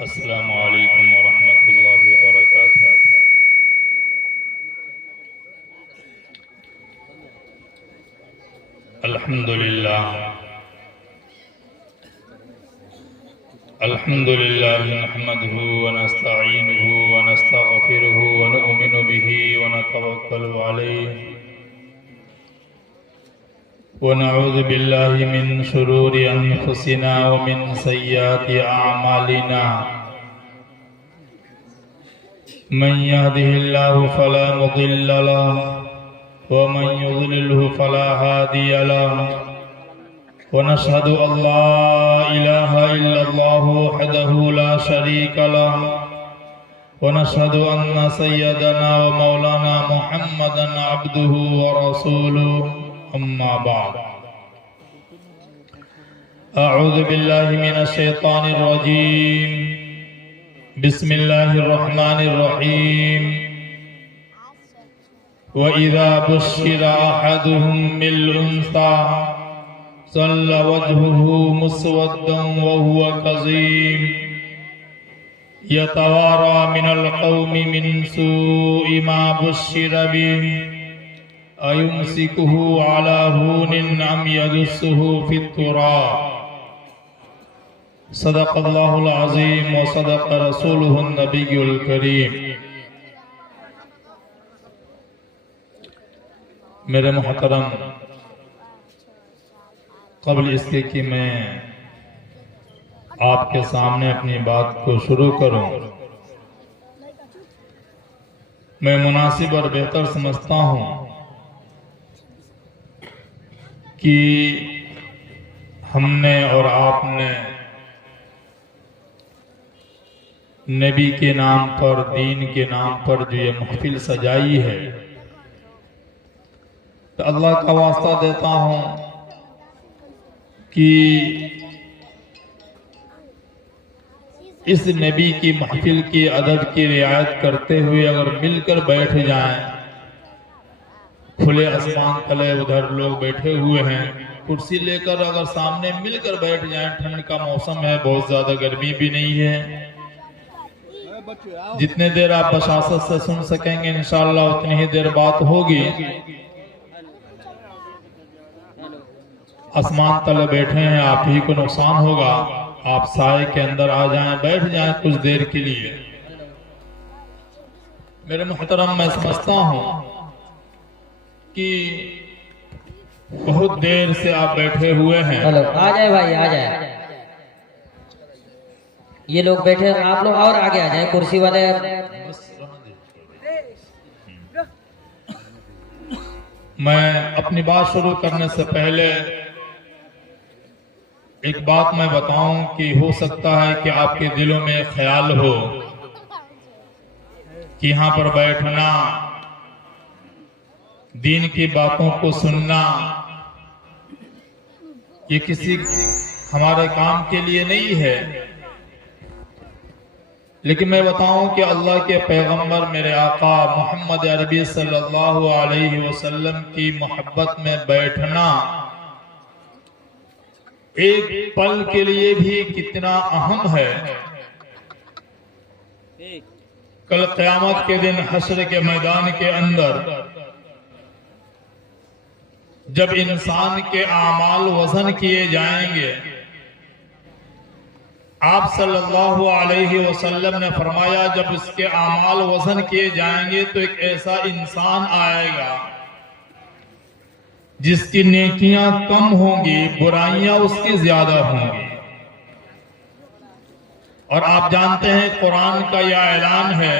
السلام علیکم ورحمۃ اللہ وبرکاتہ۔ الحمد للہ نحمده ونستعینه ونستغفره ونؤمن به ونتوکل علیہ ونعوذ باللہ من شرور انفسنا ومن سیئات اعمالنا، من يهده الله فلا مضل له ومن يضلله فلا هادي له، ونشهد أن لا إله إلا الله وحده لا شريك له، ونشهد أن سيدنا ومولانا محمدا عبده ورسوله، أما بعد، أعوذ بالله من الشيطان الرجيم، بسم الله الرحمن الرحيم، وإذا بشر أحدهم بالأنثى ظل وجهه مسودا وهو كظيم يتوارى من القوم من سوء ما بشر به أيمسكه على هون أم يدسه في التراب۔ صدق اللہ العظیم وصدق رسولہ النبی الکریم۔ میرے محترم، قبل اس کے کہ میں آپ کے سامنے اپنی بات کو شروع کروں، میں مناسب اور بہتر سمجھتا ہوں کہ ہم نے اور آپ نے نبی کے نام پر، دین کے نام پر جو یہ محفل سجائی ہے، تو اللہ کا واسطہ دیتا ہوں کہ اس نبی کی محفل کی ادب کی رعایت کرتے ہوئے اگر مل کر بیٹھ جائیں، کھلے آسمان تلے ادھر لوگ بیٹھے ہوئے ہیں، کرسی لے کر اگر سامنے مل کر بیٹھ جائیں، ٹھنڈ کا موسم ہے، بہت زیادہ گرمی بھی نہیں ہے، جتنے دیر آپ بشاست سے سن سکیں گے انشاءاللہ اتنی ہی دیر بات ہوگی۔ آسمان تلے بیٹھے ہیں، آپ ہی کو نقصان ہوگا، آپ سائے کے اندر آ جائیں، بیٹھ جائیں کچھ دیر کے لیے۔ میرے محترم، میں سمجھتا ہوں کہ بہت دیر سے آپ بیٹھے ہوئے ہیں۔ آ جائے بھائی، آ جائے، یہ لوگ بیٹھے، آپ لوگ اور آگے آ جائیں، کرسی والے۔ میں اپنی بات شروع کرنے سے پہلے ایک بات میں بتاؤں کہ ہو سکتا ہے کہ آپ کے دلوں میں خیال ہو کہ یہاں پر بیٹھنا، دین کی باتوں کو سننا، یہ کسی ہمارے کام کے لیے نہیں ہے، لیکن میں بتاؤں کہ اللہ کے پیغمبر میرے آقا محمد عربی صلی اللہ علیہ وسلم کی محبت میں بیٹھنا ایک پل کے لیے بھی کتنا اہم ہے۔ کل قیامت کے دن حشر کے میدان کے اندر جب انسان کے اعمال وزن کیے جائیں گے، آپ صلی اللہ علیہ وسلم نے فرمایا جب اس کے اعمال وزن کیے جائیں گے تو ایک ایسا انسان آئے گا جس کی نیکیاں کم ہوں گی، برائیاں اس کی زیادہ ہوں گی۔ اور آپ جانتے ہیں قرآن کا یہ اعلان ہے،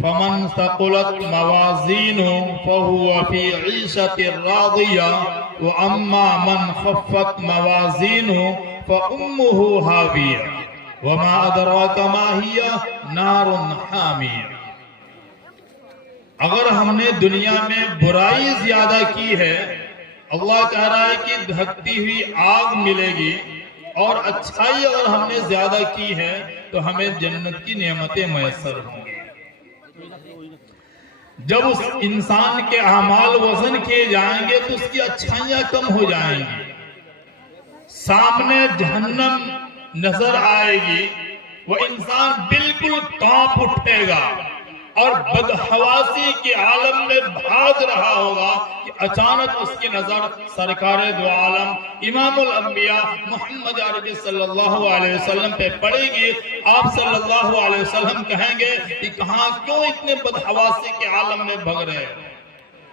فَمَنْ ثَقُلَتْ مَوَازِينُهُ فَهُوَ فِي عِيشَةٍ رَاضِيَةٍ وَأَمَّا مَنْ خَفَّتْ مَوَازِينُهُ فَأُمُّهُ هَاوِيَةٌ وَمَا أَدْرَاكَ مَا هِيَ نَارٌ حَامِيَةٌ۔ اگر ہم نے دنیا میں برائی زیادہ کی ہے، اللہ کہہ رہا ہے کہ دھکتی ہوئی آگ ملے گی، اور اچھائی اگر ہم نے زیادہ کی ہے تو ہمیں جنت کی نعمتیں میسر ہوں گی۔ جب اس انسان کے اعمال وزن کیے جائیں گے تو اس کی اچھائیاں کم ہو جائیں گی، سامنے جہنم نظر آئے گی، وہ انسان بالکل کانپ اٹھے گا اور بدحواسی کے عالم میں بھاگ رہا ہوگا کہ اچانک اس کی نظر سرکار دو عالم امام الانبیاء محمد عربی صلی اللہ علیہ وسلم پہ پڑے گی۔ آپ صلی اللہ علیہ وسلم کہیں گے کہ کہاں کیوں اتنے بدحواسی کے عالم میں بھگ رہے؟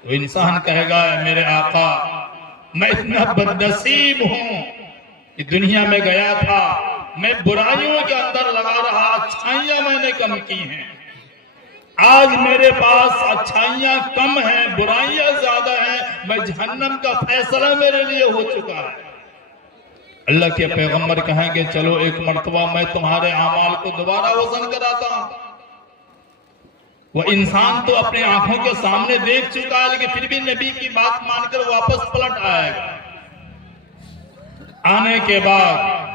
تو انسان کہے گا میرے آقا میں اتنا بدنصیب ہوں کہ دنیا میں گیا تھا، میں برائیوں کے اندر لگا رہا، اچھائیاں میں نے کم کی ہیں، آج میرے پاس اچھائیاں کم ہیں، برائیاں زیادہ ہیں، میں جہنم کا فیصلہ میرے لیے ہو چکا ہے۔ اللہ کے پیغمبر کہیں گے چلو ایک مرتبہ میں تمہارے اعمال کو دوبارہ وزن کراتا ہوں۔ وہ انسان تو اپنے آنکھوں کے سامنے دیکھ چکا ہے، لیکن پھر بھی نبی کی بات مان کر واپس پلٹ آئے گا۔ آنے کے بعد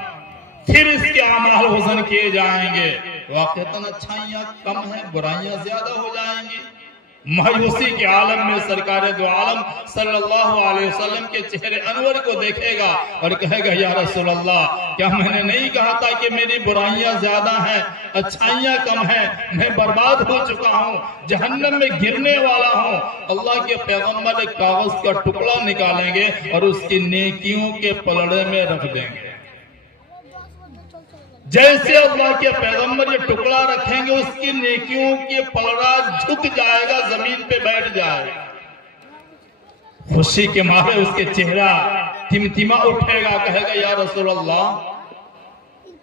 پھر اس کے اعمال وزن کیے جائیں گے، واقعتاً اچھائیاں کم ہیں، برائیاں زیادہ ہو جائیں گی۔ مایوسی کے عالم میں سرکار دو عالم صلی اللہ علیہ وسلم کے چہرے انور کو دیکھے گا اور کہے گا یا رسول اللہ کیا میں نے نہیں کہا تھا کہ میری برائیاں زیادہ ہیں، اچھائیاں کم ہیں، میں برباد ہو چکا ہوں، جہنم میں گرنے والا ہوں۔ اللہ کے پیغمبر ایک کاغذ کا ٹکڑا نکالیں گے اور اس کی نیکیوں کے پلڑے میں رکھ دیں گے۔ جیسے اللہ کے پیغمبر یہ ٹکڑا رکھیں گے اس کی نیکیوں کے پلڑا جھک جائے گا، زمین پہ بیٹھ جائے گا۔ خوشی کے مارے اس کے چہرہ تمتما اٹھے گا، کہے گا یا رسول اللہ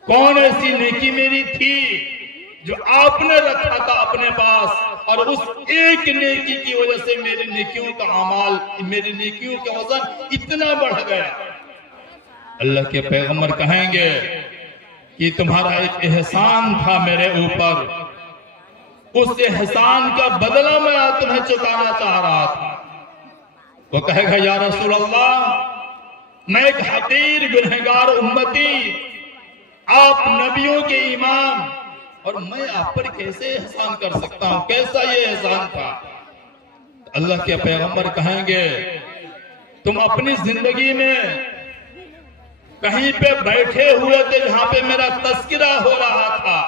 کون ایسی نیکی میری تھی جو آپ نے رکھا تھا اپنے پاس اور اس ایک نیکی کی وجہ سے میری نیکیوں کا اعمال، میری نیکیوں کا وزن اتنا بڑھ گیا۔ اللہ کے پیغمبر کہیں گے کہ تمہارا ایک احسان تھا میرے اوپر، اس احسان کا بدلہ میں تمہیں چکانا چاہ رہا تھا۔ وہ کہے گا یا رسول اللہ میں ایک حقیر گنہگار امتی، آپ نبیوں کے امام، اور میں آپ پر کیسے احسان کر سکتا ہوں، کیسا یہ احسان تھا؟ اللہ کے پیغمبر کہیں گے تم اپنی زندگی میں کہیں پہ بیٹھے ہوئے تھے جہاں پہ میرا تذکرہ ہو رہا تھا،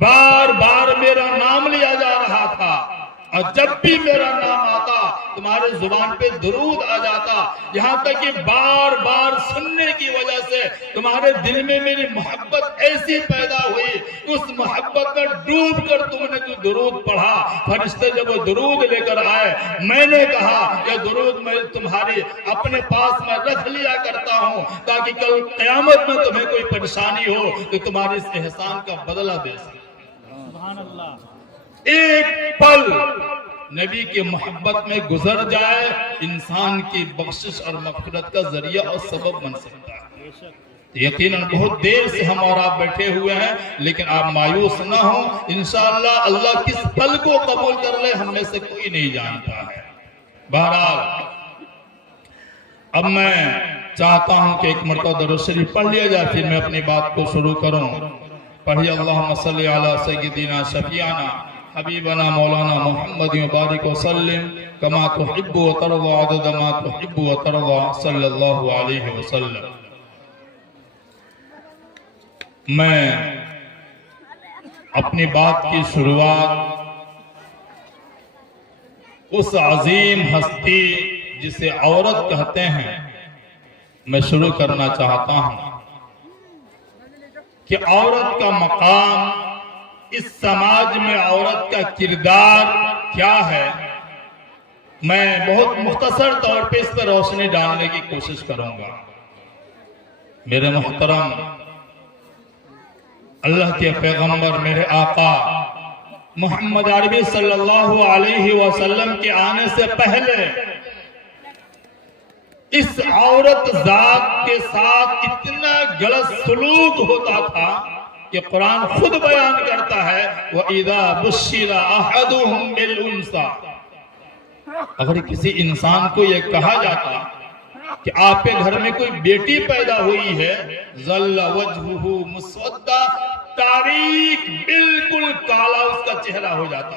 بار بار میرا نام لیا جا رہا تھا، اور جب بھی میرا نام آتا تمہارے زبان پہ درود آ جاتا، یہاں تک کہ بار بار سننے کی وجہ سے تمہارے دل میں میری محبت ایسی پیدا ہوئی، اس محبت میں ڈوب کر تم نے جو درود پڑھا، فرشتے جب وہ درود لے کر آئے میں نے کہا یہ درود میں تمہاری اپنے پاس میں رکھ لیا کرتا ہوں تاکہ کل قیامت میں تمہیں کوئی پریشانی ہو تو تمہاری اس احسان کا بدلہ دے سکے۔ سبحان اللہ۔ ایک پل نبی کی محبت میں گزر جائے انسان کی بخشش اور مغفرت کا ذریعہ اور سبب بن سکتا ہے۔ یقیناً بہت دیر سے ہم اور آپ بیٹھے ہوئے ہیں، لیکن آپ مایوس نہ ہوں، انشاءاللہ اللہ کس پل کو قبول کر لے ہم میں سے کوئی نہیں جانتا ہے۔ بہرحال اب میں چاہتا ہوں کہ ایک مرتبہ درود شریف پڑھ لیا جائے، پھر میں اپنی بات کو شروع کروں۔ پڑھیے اللہم صلی علی سیدنا شفیعنا حبیبنا مولانا محمد مبارک وسلم کما تحب و ترضى عدد ما تحب و ترضى صلی اللہ علیہ وسلم۔ میں اپنی بات کی شروعات اس عظیم ہستی جسے عورت کہتے ہیں میں شروع کرنا چاہتا ہوں کہ عورت کا مقام اس سماج میں، عورت کا کردار کیا ہے۔ میں بہت مختصر طور پہ اس پر روشنی ڈالنے کی کوشش کروں گا۔ میرے محترم اللہ کے پیغمبر میرے آقا محمد عربی صلی اللہ علیہ وسلم کے آنے سے پہلے اس عورت ذات کے ساتھ اتنا غلط سلوک ہوتا تھا کہ قرآن خود بیان کرتا ہے وَإِذَا بُشِّرَ أَحَدُهُمْ بِالْأُنْثَى، اگر کسی انسان کو یہ کہا جاتا کہ آپ کے گھر میں کوئی بیٹی پیدا ہوئی ہے، ظل وجہہ مسودہ، تاریک بالکل کالا اس کا چہرہ ہو جاتا۔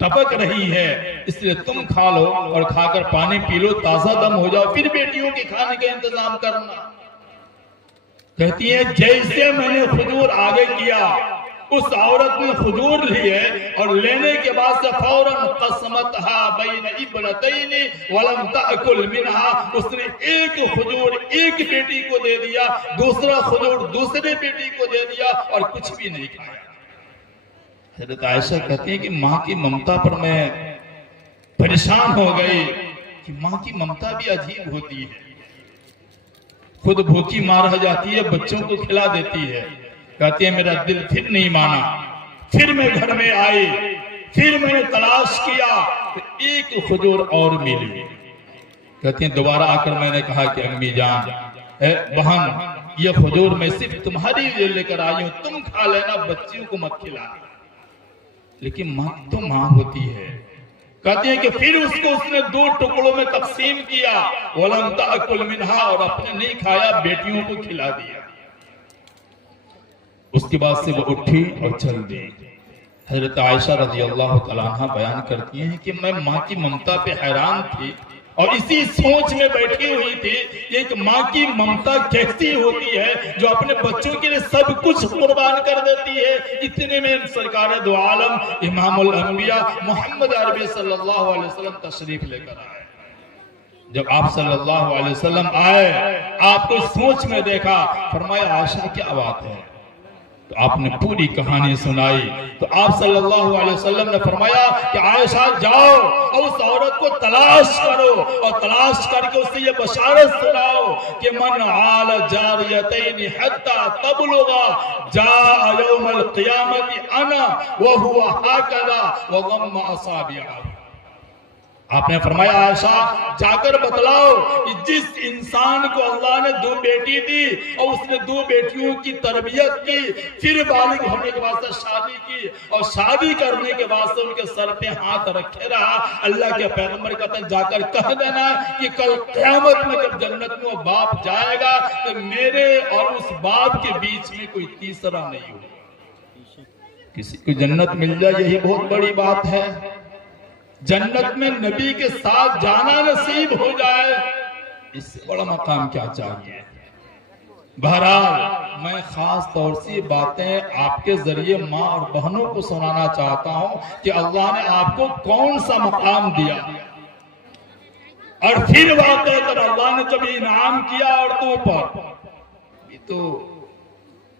ٹپک رہی ہے، اس لیے تم کھا لو اور کھا کر پانی پی لو، تازہ دم ہو جاؤ، پھر بیٹیوں کے کھانے کا انتظام کرنا۔ کہتی ہے جیسے میں نے کھجور آگے کیا، اس عورت نے کھجور لیے اور لینے کے بعد سے فوراً قسمتها بین ابنتین ولم تأکل منها، اس نے ایک کھجور ایک بیٹی کو دے دیا، دوسرا کھجور دوسرے بیٹی کو دے دیا اور کچھ بھی نہیں کھایا۔ حضرت عائشہ کہتی ہیں کہ ماں کی ممتا پر میں پریشان ہو گئی کہ ماں کی ممتا بھی عجیب ہوتی ہے، خود بھوکی ماں رہ جاتی ہے، بچوں کو کھلا دیتی ہے۔ کہتی ہے میرا دل پھر نہیں مانا، پھر میں گھر میں آئی، پھر میں نے تلاش کیا تو ایک کھجور اور ملی۔ کہتی ہیں دوبارہ آ کر میں نے کہا کہ امی جان، اے بہن، یہ کھجور میں صرف تمہاری لیے لے کر آئی ہوں، تم کھا لینا، بچیوں کو مت کھلانا۔ لیکن ماں تو ماں ہوتی ہے۔ کہتی ہے کہ پھر اس کو اس نے 2 ٹکڑوں میں تقسیم کیا، وَلَمْ تَأْكُلْ مِنْهَا، اور اپنے نہیں کھایا، بیٹیوں کو کھلا دیا۔ اس کے بعد سے وہ اٹھی اور چل دی۔ حضرت عائشہ رضی اللہ تعالیٰ عنہ بیان کرتی ہیں کہ میں ماں کی ممتا پہ حیران تھی اور اسی سوچ میں بیٹھی ہوئی تھی کہ ایک ماں کی ممتا کیسی ہوتی ہے جو اپنے بچوں کے لیے سب کچھ قربان کر دیتی ہے۔ اتنے میں سرکار دو عالم امام الانبیاء محمد عربی صلی اللہ علیہ وسلم تشریف لے کر آئے۔ جب آپ صلی اللہ علیہ وسلم آئے، آپ کو سوچ میں دیکھا، فرمایا عائشہ کیا بات ہے؟ تو آپ نے پوری کہانی سنائی۔ تو آپ صلی اللہ علیہ وسلم نے فرمایا کہ عائشہ جاؤ اور اس عورت کو تلاش کرو اور تلاش کر کے اس سے یہ بشارت سناؤ کہ من عال جاریتین حتی تبلغا جاء یوم القیامت انا وہو ہاکذا وغم اصابعہ۔ آپ نے فرمایا عائشہ جا کر بتلاؤ کہ جس انسان کو اللہ نے 2 بیٹی دی اور اس نے 2 بیٹیوں کی تربیت کی، پھر بالغ ہونے کے بعد سے شادی کی اور شادی کرنے کے بعد سے ان کے سر پہ ہاتھ رکھے رہا، اللہ کے پیغمبر کہتے ہیں جا کر کہہ دینا کہ کل قیامت میں جب جنت میں وہ باپ جائے گا تو میرے اور اس باپ کے بیچ میں کوئی تیسرا نہیں ہوگا۔ کسی کو جنت مل جائے یہی بہت بڑی بات ہے۔ جنت میں نبی کے ساتھ جانا نصیب ہو جائے، اس سے بڑا مقام کیا چاہیے۔ بہرحال میں خاص طور سے باتیں آپ کے ذریعے ماں اور بہنوں کو سنانا چاہتا ہوں کہ اللہ نے آپ کو کون سا مقام دیا، اور پھر واقعہ کر اللہ نے جب انعام کیا عورتوں پر، تو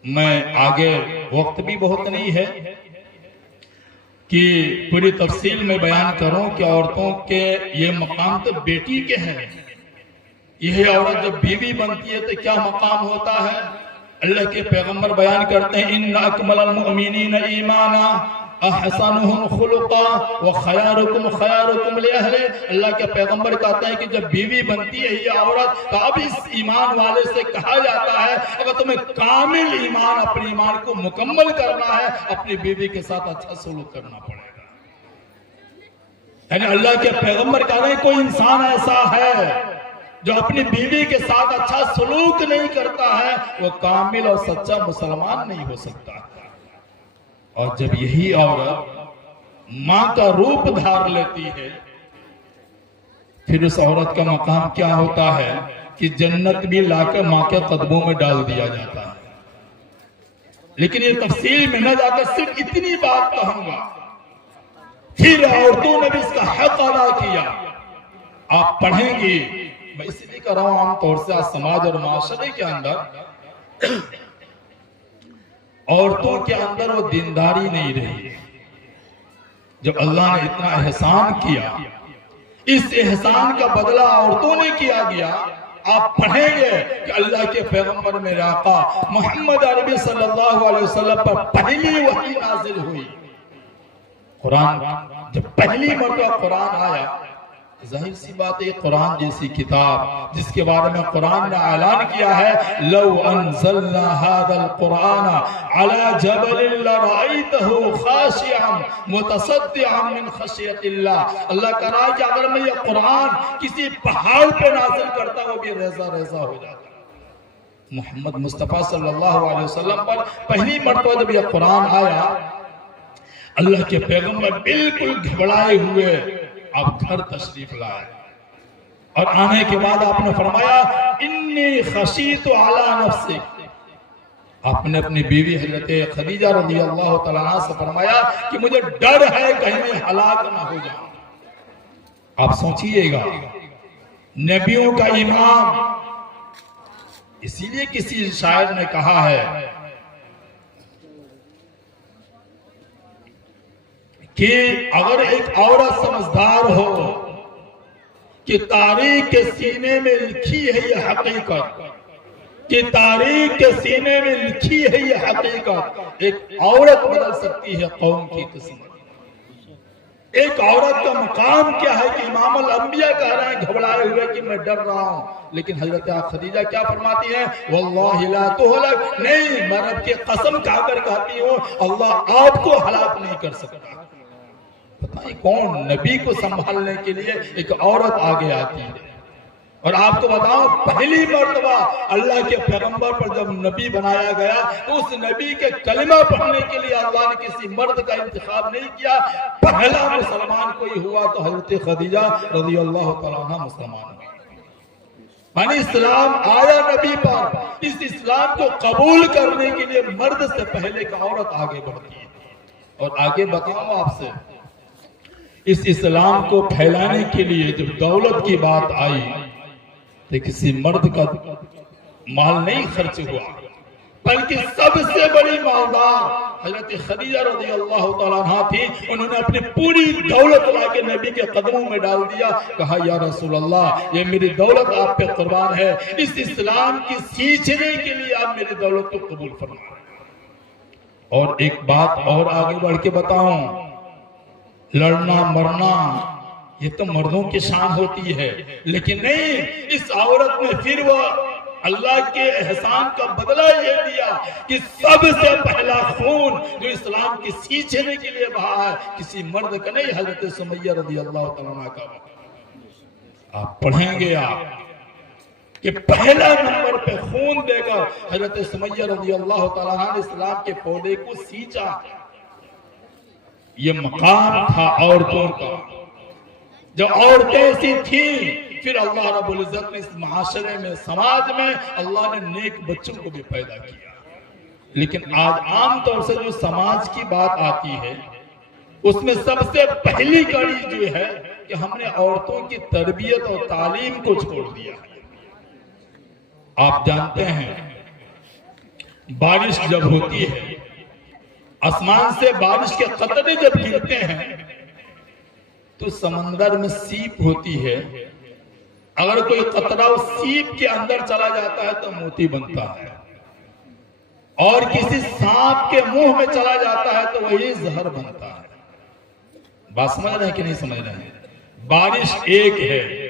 میں آگے وقت بھی بہت نہیں ہے کہ پوری تفصیل میں بیان کروں کہ عورتوں کے یہ مقام تو بیٹی کے ہیں۔ یہ عورت جب بیوی بنتی ہے تو کیا مقام ہوتا ہے؟ اللہ کے پیغمبر بیان کرتے ہیں ان اکمل المؤمنین ایمانا احسنهم خلقا وخیارکم خیارکم لأہل۔ اللہ کے پیغمبر کہتے ہیں کہ جب بیوی بنتی ہے یہ عورت تو اب اس ایمان والے سے کہا جاتا ہے اگر تمہیں کامل ایمان، اپنے ایمان کو مکمل کرنا ہے، اپنی بیوی کے ساتھ اچھا سلوک کرنا پڑے گا۔ یعنی اللہ کے پیغمبر کہہ رہے ہیں کوئی انسان ایسا ہے جو اپنی بیوی کے ساتھ اچھا سلوک نہیں کرتا ہے، وہ کامل اور سچا مسلمان نہیں ہو سکتا۔ اور جب یہی عورت ماں کا روپ دھار لیتی ہے، پھر اس عورت کا مقام کیا ہوتا ہے کہ جنت بھی لا کر ماں کے قدموں میں ڈال دیا جاتا ہے۔ لیکن یہ تفصیل میں نہ جا کر صرف اتنی بات کہوں گا، پھر عورتوں نے بھی اس کا حق ادا کیا۔ آپ پڑھیں گی، میں اس لیے کہہ رہا ہوں عام طور سے آج سماج اور معاشرے کے اندر عورتوں کے اندر وہ دینداری نہیں رہی۔ جب اللہ نے اتنا احسان کیا، اس احسان کا بدلہ عورتوں نے کیا گیا۔ آپ پڑھیں گے کہ اللہ کے پیغمبر میرے آقا محمد عربی صلی اللہ علیہ وسلم پر پہلی وحی نازل ہوئی۔ قرآن جب پہلی مرتبہ قرآن آیا، ظاہر سی بات ہے قرآن جیسی کتاب جس کے بارے میں قرآن نے اعلان کیا ہے لو انزلنا هذا القرآن على جبل لرأيته خاشعا متصدعا من خشیۃ اللہ۔ اللہ کہہ رہا ہے کہ اگر میں یہ قرآن کسی پہاڑ پہ نازل کرتا وہ بھی ریزہ ریزہ ہو جاتا۔ محمد مصطفیٰ صلی اللہ علیہ وسلم پر پہلی مرتبہ جب یہ قرآن آیا، اللہ کے پیغمبر بالکل گھبرائے ہوئے آپ گھر تشریف لائے اور آنے کے بعد آپ نے فرمایا انی خشیت علی نفسی. آپ نے اپنی بیوی حضرت خدیجہ رضی اللہ تعالیٰ عنہ سے فرمایا کہ مجھے ڈر ہے کہیں میں ہلاک نہ ہو جاؤں. آپ سوچئے گا نبیوں کا امام، اسی لیے کسی شاعر نے کہا ہے کہ اگر ایک عورت سمجھدار ہو کہ تاریخ کے سینے میں لکھی ہے یہ حقیقت، کہ تاریخ کے سینے میں لکھی ہے یہ حقیقت، ایک عورت بدل سکتی ہے قوم کی قسمت. ایک عورت کا مقام کیا ہے کہ امام الانبیاء کہہ رہے ہیں گھبرائے ہوئے کہ میں ڈر رہا ہوں، لیکن حضرت خدیجہ کیا فرماتی ہیں؟ واللہ لا تہلک، نہیں، میں رب کی قسم کھا کر کہتی ہوں اللہ آپ کو ہلاک نہیں کر سکتا. بتائیں کون نبی کو سنبھالنے کے لیے ایک عورت آگے آتی ہے. اور آپ کو بتاؤں پہلی مرتبہ اللہ کے پیغمبر پر جب نبی بنایا گیا تو اس نبی کے کلمہ پڑھنے کے لیے اللہ نے کسی مرد کا انتخاب نہیں کیا. پہلا مسلمان کوئی ہوا تو حضرت خدیجہ رضی اللہ تعالیٰ عنہ مسلمان ہوئی. یعنی اسلام آیا نبی پر، اس اسلام کو قبول کرنے کے لیے مرد سے پہلے کا عورت آگے بڑھتی ہے. اور آگے بتاؤں آپ سے، اس اسلام کو پھیلانے کے لیے جب دولت کی بات آئی تو کسی مرد کا مال نہیں خرچ ہوا، بلکہ سب سے بڑی مالدار حضرت خدیجہ رضی اللہ تعالیٰ عنہ تھی. انہوں نے اپنی پوری دولت لا کے نبی کے قدموں میں ڈال دیا. کہا یا رسول اللہ یہ میری دولت آپ پہ قربان ہے، اس اسلام کی سیچنے کے لیے آپ میری دولت کو قبول فرمائیں. اور ایک بات اور آگے بڑھ کے بتاؤں، لڑنا مرنا یہ تو مردوں کی شان ہوتی ہے، لیکن نہیں، اس عورت نے پھر وہ اللہ کے احسان کا بدلہ یہ دیا کہ سب سے پہلا خون جو اسلام کی سیچنے کے لیے بہا ہے کسی مرد کا نہیں، حضرت سمیہ رضی اللہ تعالیٰ عنہ کا. آپ پڑھیں گے آپ کہ پہلا نمبر پہ خون دے کر حضرت سمیہ رضی اللہ تعالیٰ عنہ نے اسلام کے پودے کو سینچا. یہ مقام تھا عورتوں کا. جو عورتیں ایسی تھیں پھر اللہ رب العزت نے اس معاشرے میں سماج میں اللہ نے نیک بچوں کو بھی پیدا کیا. لیکن آج عام طور سے جو سماج کی بات آتی ہے اس میں سب سے پہلی کڑی جو ہے کہ ہم نے عورتوں کی تربیت اور تعلیم کو چھوڑ دیا. آپ جانتے ہیں بارش جب ہوتی ہے، آسمان سے بارش کے قطرے جب گرتے ہیں تو سمندر میں سیپ ہوتی ہے. اگر کوئی قطرہ اس سیپ کے اندر چلا جاتا ہے تو موتی بنتا ہے، اور کسی سانپ کے منہ میں چلا جاتا ہے تو وہی زہر بنتا ہے. بات سمجھ رہے ہیں کہ نہیں سمجھ رہے ہیں؟ بارش ایک ہے،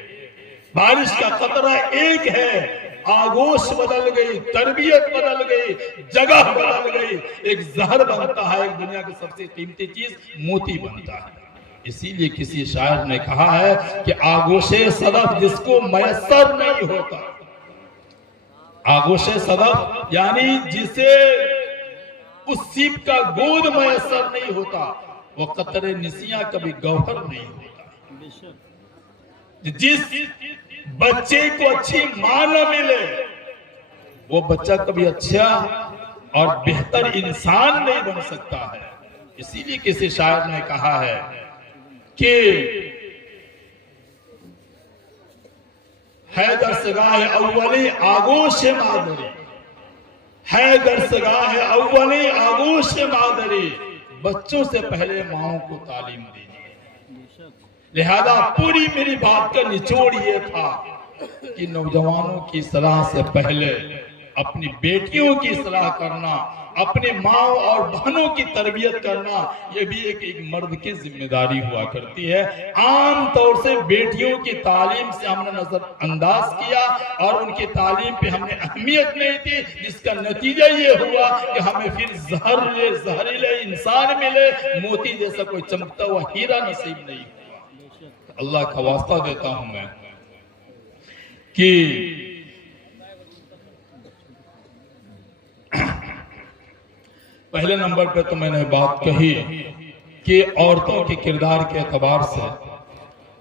بارش کا قطرہ ایک ہے، آگوش بدل گئی، تربیت بدل گئی، جگہ بدل گئی، ایک زہر بنتا ہے، ایک دنیا کی سب سے قیمتی چیز موتی بنتا ہے. اسی لیے کسی شاعر نے کہا ہے کہ آگوش صدف جس کو میسر نہیں ہوتا، آگوش صدف یعنی جسے اس سیپ کا گود میسر نہیں ہوتا، وہ قطرے نسیاں کبھی گوہر نہیں ہوتا. جس بچے کو اچھی ماں نہ ملے وہ بچہ کبھی اچھا اور بہتر انسان نہیں بن سکتا ہے. اسی لیے کسی شاعر نے کہا ہے کہ ہے درسگاہ اولی آگوش مادری، ہے درسگاہ اولی آگوش مادری، بچوں سے پہلے ماؤں کو تعلیم دیجیے. لہذا پوری میری بات کا نچوڑ یہ تھا کہ نوجوانوں کی اصلاح سے پہلے اپنی بیٹیوں کی اصلاح کرنا، اپنے ماں اور بہنوں کی تربیت کرنا، یہ بھی ایک مرد کی ذمہ داری ہوا کرتی ہے. عام طور سے بیٹیوں کی تعلیم سے ہم نے نظر انداز کیا اور ان کی تعلیم پہ ہم نے اہمیت نہیں دی، جس کا نتیجہ یہ ہوا کہ ہمیں پھر زہریلے انسان ملے، موتی جیسا کوئی چمکتا ہوا ہیرا نصیب نہیں ہوا. اللہ کا واسطہ دیتا ہوں میں کہ پہلے نمبر پہ تو میں نے بات کہی کہ عورتوں کے کردار کے اعتبار سے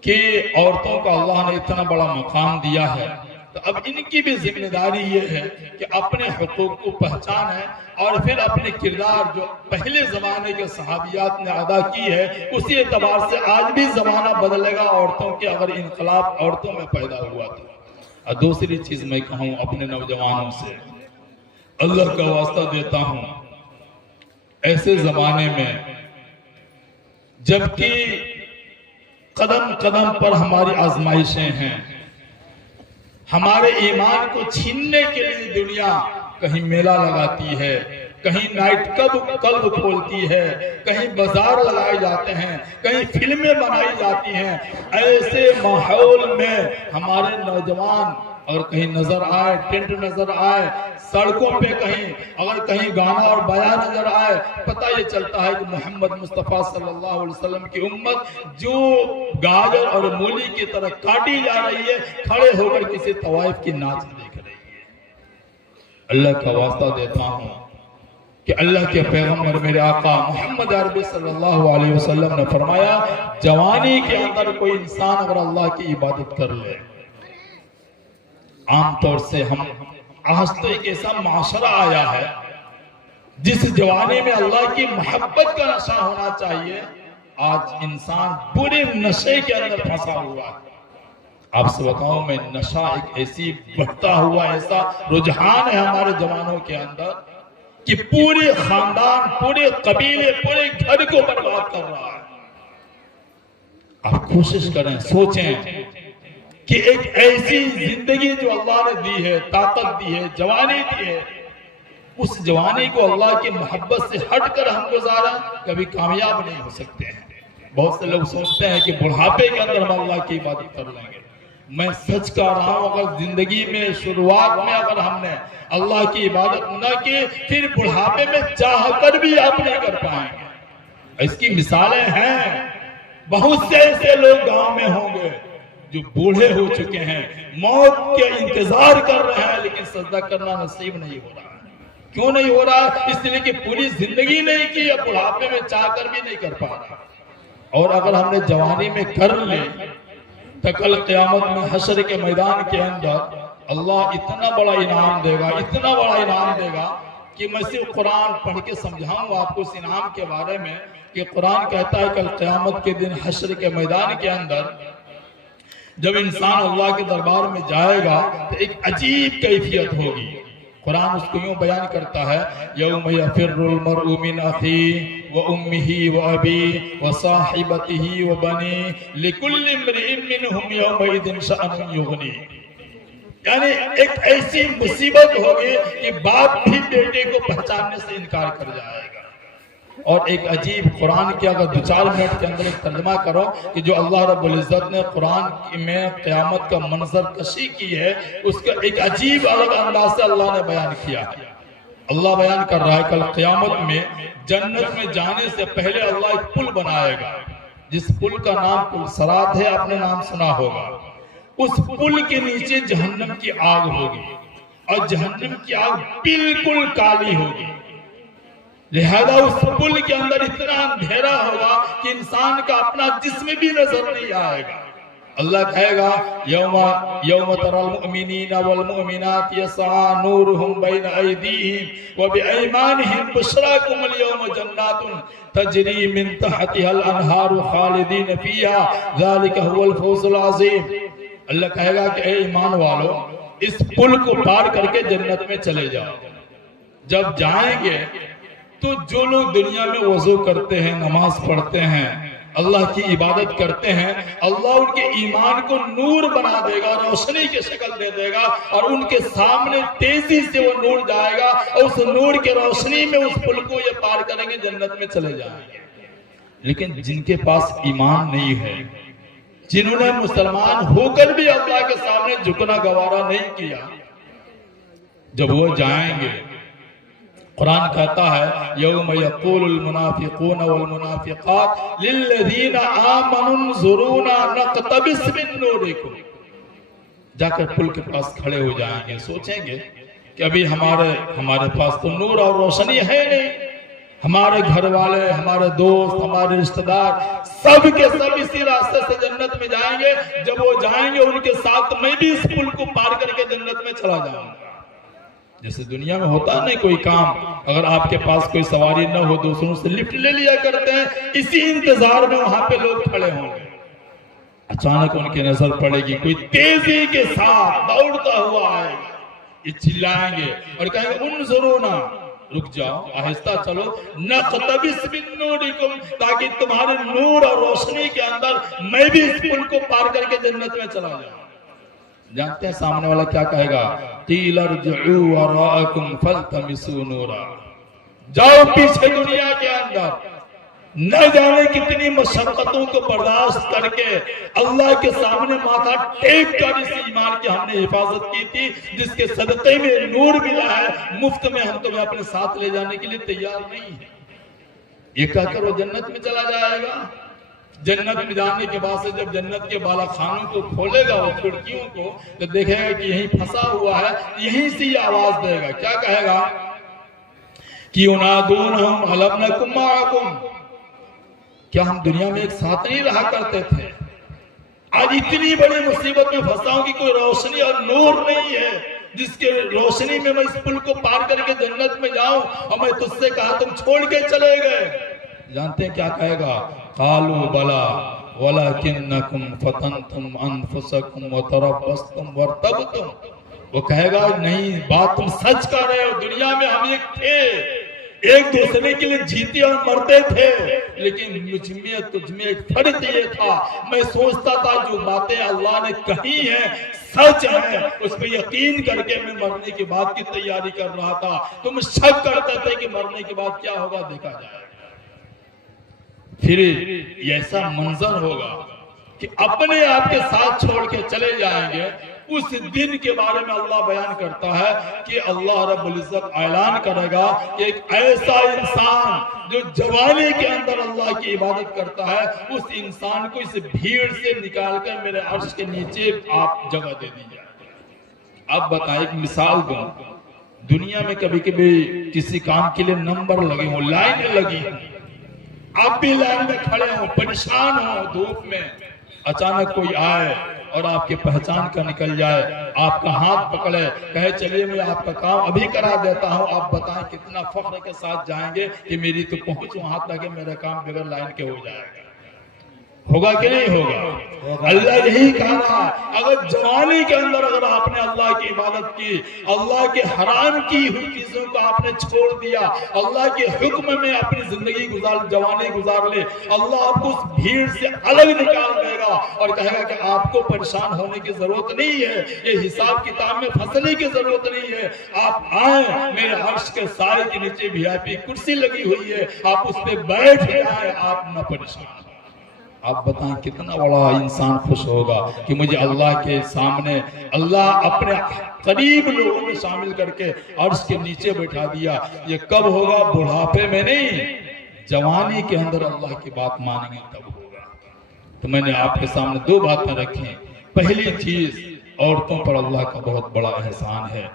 کہ عورتوں کا اللہ نے اتنا بڑا مقام دیا ہے، تو اب ان کی بھی ذمہ داری یہ ہے کہ اپنے حقوق کو پہچانیں اور پھر اپنے کردار جو پہلے زمانے کے صحابیات نے ادا کی ہے اسی اعتبار سے آج بھی زمانہ بدلے گا عورتوں کے اگر انقلاب عورتوں میں پیدا ہوا تو۔ اور دوسری چیز میں کہوں اپنے نوجوانوں سے، اللہ کا واسطہ دیتا ہوں، ایسے زمانے میں جبکہ قدم قدم پر ہماری آزمائشیں ہیں، ہمارے ایمان کو چھیننے کے لیے دنیا کہیں میلہ لگاتی ہے، کہیں نائٹ کلب کھولتی ہے، کہیں بازار لگائے جاتے ہیں، کہیں فلمیں بنائی جاتی ہیں، ایسے ماحول میں ہمارے نوجوان اگر کہیں نظر آئے، ٹینٹ نظر آئے، سڑکوں پہ کہیں اگر کہیں گانا اور بیان نظر آئے، پتہ یہ چلتا ہے کہ محمد مصطفیٰ صلی اللہ علیہ وسلم کی امت جو گاجر اور مولی کی طرح کاٹی جا رہی ہے، کھڑے ہو کر کسی طوائف کی ناچ دیکھ رہی ہے۔ اللہ کا واسطہ دیتا ہوں کہ اللہ کے پیغمبر میرے آقا محمد عربی صلی اللہ علیہ وسلم نے فرمایا، جوانی کے اندر کوئی انسان اگر اللہ کی عبادت کر لے، عام طور سے ہم آج تو ایک ایسا معاشرہ آیا ہے جس جوانی میں اللہ کی محبت کا نشہ ہونا چاہیے، آج انسان پورے نشے کے اندر پھنسا ہوا ہے۔ آپ سے بتاؤں میں، نشہ ایک ایسی بڑھتا ہوا ایسا رجحان ہے ہمارے جوانوں کے اندر کہ پورے خاندان، پورے قبیلے، پورے گھر کو برباد کر رہا ہے۔ آپ کوشش کریں، سوچیں کہ ایک ایسی زندگی جو اللہ نے دی ہے، طاقت دی ہے، جوانی دی ہے، اس جوانی کو اللہ کی محبت سے ہٹ کر ہم گزارا کبھی کامیاب نہیں ہو سکتے ہیں۔ بہت سے لوگ سوچتے ہیں کہ بڑھاپے کے اندر ہم اللہ کی عبادت کر لیں گے۔ میں سچ کہہ رہا ہوں، اگر زندگی میں شروعات میں اگر ہم نے اللہ کی عبادت نہ کی، پھر بڑھاپے میں چاہ کر بھی آپ نہیں کر پائیں گے۔ اس کی مثالیں ہیں، بہت سے ایسے لوگ گاؤں میں ہوں گے جو بوڑھے ہو چکے ہیں، موت کے انتظار کر رہے ہیں، لیکن سجدہ کرنا نصیب نہیں ہو رہا ہے۔ کیوں نہیں ہو رہا؟ اس لیے کہ پوری زندگی نہیں کی، اب بڑھاپے میں چاہ کر بھی نہیں کر پا رہا۔ اور اگر ہم نے جوانی میں کر لے تو کل قیامت میں حشر کے میدان کے اندر اللہ اتنا بڑا انعام دے گا، اتنا بڑا انعام دے گا کہ میں صرف قرآن پڑھ کے سمجھاؤں آپ کو اس انعام کے بارے میں کہ قرآن کہتا ہے کل قیامت کے دن حشر کے میدان کے اندر جب انسان اللہ کے دربار میں جائے گا تو ایک عجیب کیفیت ہوگی۔ قرآن اس کو یوں بیان کرتا ہے، یوم یفر المرء من اخیہ وامہ وابیہ وصاحبتہ وبنیہ لکل امرئ منہم یومئذ شأن یغنیہ۔ یعنی ایک ایسی مصیبت ہوگی کہ باپ بھی بیٹے کو پہچاننے سے انکار کر جائے گا۔ اور ایک عجیب قرآن کی اگر 2-4 منٹ کے اندر ایک ترجمہ کرو کہ جو اللہ رب العزت نے قرآن میں قیامت کا منظر کشی کی ہے، اس کا ایک عجیب الگ انداز سے اللہ نے بیان کیا ہے۔ اللہ بیان کر رہا ہے کل قیامت میں جنت میں جانے سے پہلے اللہ ایک پل بنائے گا، جس پل کا نام پل صراط ہے، آپ نے نام سنا ہوگا۔ اس پل کے نیچے جہنم کی آگ ہوگی اور جہنم کی آگ بالکل کالی ہوگی، لہذا اس پل کے اندر اتنا اندھیرا ہوگا کہ انسان کا اپنا جسم بھی نظر نہیں آئے گا۔ اللہ کہے گا یوم تری المؤمنین والمؤمنات یسعی نورہم بین ایدیہم وبایمانہم بشراکم اليوم جنات تجری من تحتها الانہار خالدین فیہا ذالک هو الفوز العظیم۔ اللہ کہے گا کہ اے ایمان والو، اس پل کو پار کر کے جنت میں چلے جاؤ۔ جب جائیں گے تو جو لوگ دنیا میں وضو کرتے ہیں، نماز پڑھتے ہیں، اللہ کی عبادت کرتے ہیں، اللہ ان کے ایمان کو نور بنا دے گا، روشنی کی شکل دے دے گا، اور ان کے سامنے تیزی سے وہ نور جائے گا، اور اس نور کی روشنی میں اس پل کو یہ پار کریں گے، جنت میں چلے جائیں گے۔ لیکن جن کے پاس ایمان نہیں ہے، جنہوں نے مسلمان ہو کر بھی اللہ کے سامنے جھکنا گوارا نہیں کیا، جب وہ جائیں گے، قرآن کہتا ہے یوم یقول المنافقون والمنافقات للذین آمنوا انظرونا نقتبس من نورکم۔ جا کر پل کے پاس کھڑے ہو جائیں گے، سوچیں گے کہ ابھی ہمارے پاس تو نور اور روشنی ہے نہیں، ہمارے گھر والے، ہمارے دوست، ہمارے رشتہ دار سب کے سب اسی راستے سے جنت میں جائیں گے. جب وہ جائیں گے ان کے ساتھ میں بھی اس پل کو پار کر کے جنت میں چلا جاؤں گا. جیسے دنیا میں ہوتا نہیں کوئی کام، اگر آپ کے پاس کوئی سواری نہ ہو دوسروں سے لفٹ لے لیا کرتے ہیں، اسی انتظار میں وہاں پہ لوگ کھڑے ہوں گے. اچانک ان کی نظر پڑے گی، کوئی تیزی کے ساتھ دوڑتا ہوا آئے گا. یہ چلائیں گے اور کہیں گے انظرونا، رک جاؤ، آہستہ چلو، نقتبس من نورکم، تاکہ تمہارے نور اور روشنی کے اندر میں بھی اس پل کو پار کر کے جنت میں چلا جاؤں. جانتے ہیں سامنے والا کیا کہے گا؟ قیل ارجعوا وراءکم فالتمسوا نورا. جاؤ پیچھے دنیا کے اندر، نہ جانے کتنی مشقتوں کو برداشت کر کے اللہ کے سامنے ماتھا ٹیک کر اس ایمان کی ہم نے حفاظت کی تھی، جس کے صدقے میں نور ملا ہے، مفت میں ہم تمہیں اپنے ساتھ لے جانے کے لیے تیار نہیں ہے. یہ کہہ کر وہ جنت میں چلا جائے گا. جنت میں جانے کے بعد سے جب جنت کے بالا خانوں کو کھولے گا، وہ کھڑکیوں کو، تو دیکھے گا کہ یہیں پھنسا ہوا ہے، یہیں سے یہ آواز دے گا. کیا کہے گا؟ کہ ینادونہم الم نکن معکم، کیا ہم دنیا میں ایک ساتھ نہیں رہا کرتے تھے؟ آج اتنی بڑی مصیبت میں پھنسا ہوں کہ کوئی روشنی اور نور نہیں ہے جس کے روشنی میں اس پل کو پار کر کے جنت میں جاؤں، اور میں تجھ سے کہا تم چھوڑ کے چلے گئے. جانتے ہیں کیا کہے گا؟ قالوا بلا ولکنکم فتنتم انفسکم وتربصتم وارتبتم. وہ کہے گا نہیں، بات تم سچ کر رہے ہو، دنیا میں ہم ایک تھے، ایک دوسرے کے لیے جیتے اور مرتے تھے، لیکن مجھ میں تجھ میں ایک فرق یہ تھا، میں سوچتا تھا جو باتیں اللہ نے کہی ہیں سچ ہیں، اس پہ یقین کر کے میں مرنے کے بعد کی تیاری کر رہا تھا. تم شک کرتے تھے کہ مرنے کے بعد کیا ہوگا، دیکھا جائے. پھر ایسا منظر ہوگا کہ اپنے آپ کے ساتھ چھوڑ کے چلے جائیں گے. اس دن کے بارے میں اللہ بیان کرتا ہے کہ اللہ رب العزت اعلان کرے گا کہ ایک ایسا انسان جو جوانی کے اندر اللہ کی عبادت کرتا ہے، اس انسان کو اس بھیڑ سے نکال کر میرے عرش کے نیچے آپ جگہ دے دیجیے. اب بتائیں، ایک مثال دوں. دنیا میں کبھی کبھی کسی کام کے لیے نمبر لگے ہوں، لائنیں لگی ہوں، آپ بھی لائن میں کھڑے ہوں، پریشان ہوں دھوپ میں، اچانک کوئی آئے اور آپ کے پہچان کا نکل جائے، آپ کا ہاتھ پکڑے، کہے چلیے میں آپ کا کام ابھی کرا دیتا ہوں. آپ بتائیں کتنا فخر کے ساتھ جائیں گے کہ میری تو پہنچ وہاں تک کہ میرا کام بغیر لائن کے ہو جائے گا. ہوگا کہ نہیں ہوگا؟ اللہ یہی کہا رہا ہے، اگر جوانی کے اندر اگر آپ نے اللہ کی عبادت کی، اللہ کے حرام کی ہوئی چیزوں کو آپ نے چھوڑ دیا، اللہ کے حکم میں اپنی زندگی جوانی گزار لے، اللہ آپ کو اس بھیڑ سے الگ نکال دے گا اور کہے گا کہ آپ کو پریشان ہونے کی ضرورت نہیں ہے، یہ حساب کتاب میں پھنسنے کی ضرورت نہیں ہے. آپ آئیں، میرے عرش کے سائے کے نیچے VIP کرسی لگی ہوئی ہے، آپ اس پہ بیٹھ جائیں، آپ نہ پریشان. آپ بتائیں کتنا بڑا انسان خوش ہوگا کہ مجھے اللہ کے سامنے اللہ اپنے قریب لوگوں میں شامل کر کے عرش کے نیچے بیٹھا دیا. یہ کب ہوگا؟ بڑھاپے میں نہیں، جوانی کے اندر اللہ کی بات مانیں گے تب ہوگا. تو میں نے آپ کے سامنے دو باتیں رکھی. پہلی چیز، عورتوں پر اللہ کا بہت بڑا احسان ہے.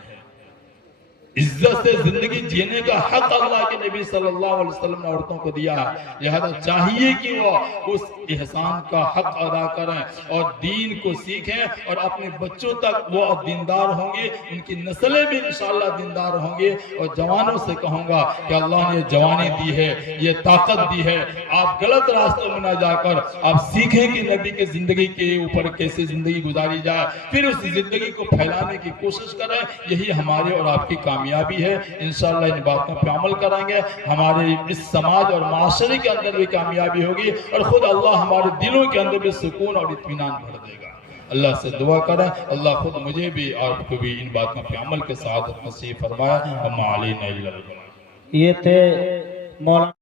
عزت سے زندگی جینے کا حق اللہ کے نبی صلی اللہ علیہ وسلم نے عورتوں کو دیا ہے. لہذا چاہیے کہ وہ اس احسان کا حق ادا کریں اور دین کو سیکھیں، اور اپنے بچوں تک وہ دیندار ہوں گے، ان کی نسلیں بھی انشاءاللہ دیندار ہوں گے. اور جوانوں سے کہوں گا کہ اللہ نے جوانی دی ہے، یہ طاقت دی ہے، آپ غلط راستوں میں نہ جا کر آپ سیکھیں کہ نبی کے زندگی کے اوپر کیسے زندگی گزاری جائے، پھر اس زندگی کو پھیلانے کی کوشش کریں. یہی ہمارے اور آپ کی کامیابی ہے. انشاءاللہ ان باتوں پہ عمل کریں گے، ہمارے اس سماج اور معاشرے کے اندر بھی کامیابی ہوگی، اور خود اللہ ہمارے دلوں کے اندر بھی سکون اور اطمینان بھر دے گا. اللہ سے دعا کریں اللہ خود مجھے بھی اور آپ کو بھی ان باتوں پہ عمل کے ساتھ نصیب فرمائے. وما علینا الا البلاغ. یہ تھے مولانا